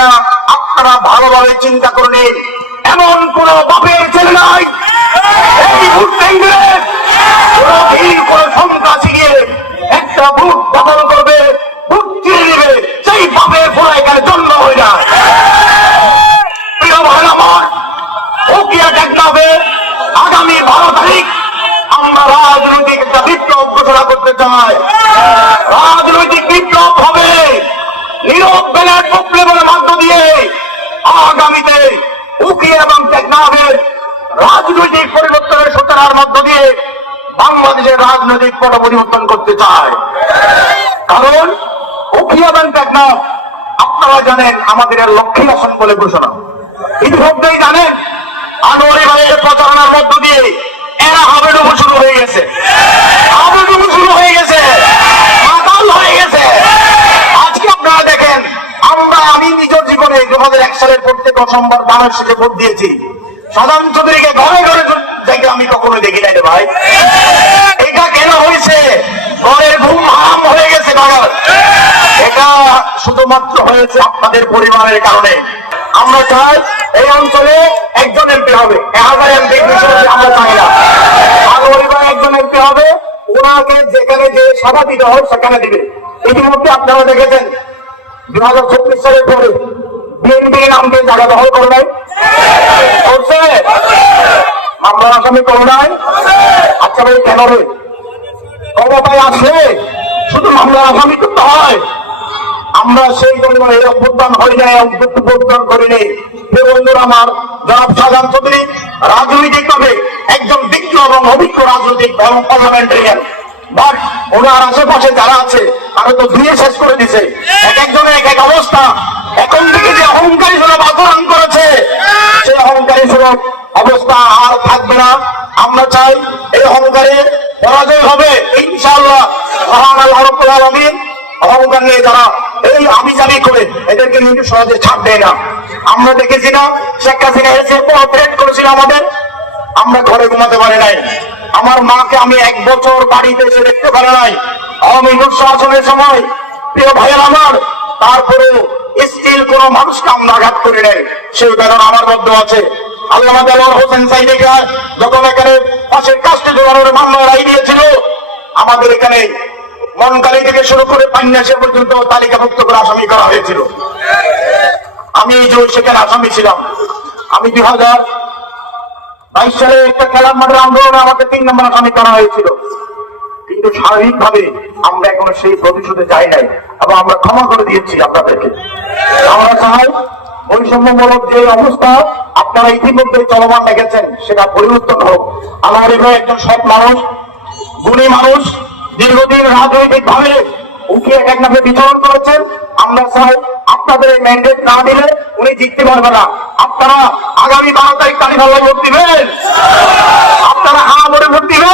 ভাইরা আপনারা ভালোভাবে চিন্তা করে নিন। এমন কোন বাপের ছেলে নাই। এই সন্ত্রাসী গিয়ে একটা দখল করবে নেবে সেই বাপের জন্ম হয়ে যায় আগামী একটা বিপ্লব ঘোষণা করতে চাই। রাজনৈতিক বিপ্লব হবে। নীরব প্রক্রিয়ার মধ্য দিয়ে আগামীতে উকি এবং টেকনাফের রাজনৈতিক পরিবর্তনের সূচনার মধ্য দিয়ে বাংলাদেশের রাজনৈতিক পট পরিবর্তন করতে চায়। কারণ উকি এবং টেকনাফ আপনারা জানেন আমাদের লক্ষ্মী আসন বলে ঘোষণা। ইতিমধ্যেই জানেন, আনোয়ারি ভাইয়ের প্রচারণার মধ্য দিয়ে এরা হাবেডুবু শুরু হয়ে গেছে হাবেডুবু শুরু হয়ে গেছে মাতাল হয়ে গেছে আজকে আপনারা দেখেন আমরা আমি নিজের জীবনে দু হাজার প্রত্যেক বানর শেষে ভোট দিয়েছি। সাধারণ চৌধুরীকে ঘরে ঘরে দেখে আমি কখনো দেখি নাই রে ভাই। এটা কেন হয়েছে? ঘরের ঘুম হারাম হয়ে গেছে বাবার এটা শুধুমাত্র হয়েছে আপনাদের পরিবারের কারণে। আমরা চাই এই অঞ্চলে একজন এমপি হবে। হাজার এমপি আমরা চাই না। আর পরিবারে একজন এমপি হবে, ওনাকে যেখানে যে সভা দিতে হয় সেখানে দিবে। ইতিমধ্যে আপনারা দেখেছেন দু হাজার চব্বিশ সালের পরে বিএনপি নামকে জায়গা দখল করে নাই? করছে? আমরা আসামি করে নাই? আচ্ছা ভাই, কেন রে? ক্ষমতায় আসলে শুধু মামলার আসামি করতে হয়। আমরা সেই জন্য এই অভ্যুত্থান হয়ে যায় অভ্যুত্থান করিনি হে বন্ধুরা আমার, জনাব শাহজাহান চৌধুরী রাজনৈতিক ভাবে একজন বিজ্ঞ এবং অভিজ্ঞ রাজনৈতিক এবং পার্লামেন্টারিয়ান বাট, ওনার আশেপাশে যারা আছে, তারা তো ধুয়ে শেষ করে দিছে। এক একজনের এক এক অবস্থা এখন থেকে যে অহংকারী সুলভ আচরণ করেছে সেই অহংকারী সুলভ অবস্থা আর থাকবে না আমরা চাই এই অহংকারের পরাজয় হবে অহংকার নিয়ে যারা এই আমি জানি করে এদেরকে কিন্তু সহজে ছাড় দেয় না। আমরা দেখেছি না, শেখ হাসিনা এসে করেছিল আমাদের? আমরা ঘরে ঘুমাতে পারি নাই। আমার মাকে আমি এক বছর বাড়িতে এসে দেখতে পারি নাই। আওয়ামী লীগ শাসনের সময়, প্রিয় ভাইয়ের আমার তারপরে স্টিল কোন মানুষকে আমরা আঘাত করি নাই। সেই বেদনা আমার মধ্যে আছে। আল্লাহ দেওয়ার হোসেন সাইদিকা যখন এখানে পাশের কাজটি জোগানোর মামলা রায় দিয়েছিল, আমাদের এখানে মনকালী থেকে শুরু করে পান্যাসে পর্যন্ত তালিকাভুক্ত করে আসামি করা হয়েছিল। আমি এই যে সেখানে আসামি ছিলাম। আমি দুই হাজার বাইশ সালে একটা খেলার মাঠের আন্দোলনে আমাকে তিন নম্বর আসামি করা হয়েছিল। কিন্তু স্বাভাবিক ভাবে আমরা এখনও সেই প্রতিশোধে যাই নাই এবং আমরা ক্ষমা করে দিয়েছি আপনাদেরকে। আমরা চাই বৈষম্যমূলক যে অবস্থা আপনারা ইতিমধ্যে চলমান দেখেছেন, সেটা পরিবর্তন হোক। আমার হৃদয় একজন সৎ মানুষ, গুণী মানুষ, দীর্ঘদিন রাজনৈতিক ভাবে উঠিয়ে এক নামে বিচরণ করেছেন। আমরা চাই আপনাদের এই ম্যান্ডেট না দিলে উনি জিততে পারবে না। আপনারা আগামী বারো তারিখ তারিখ ভোট দিবেন। আপনারা হা ভোট দিবেন।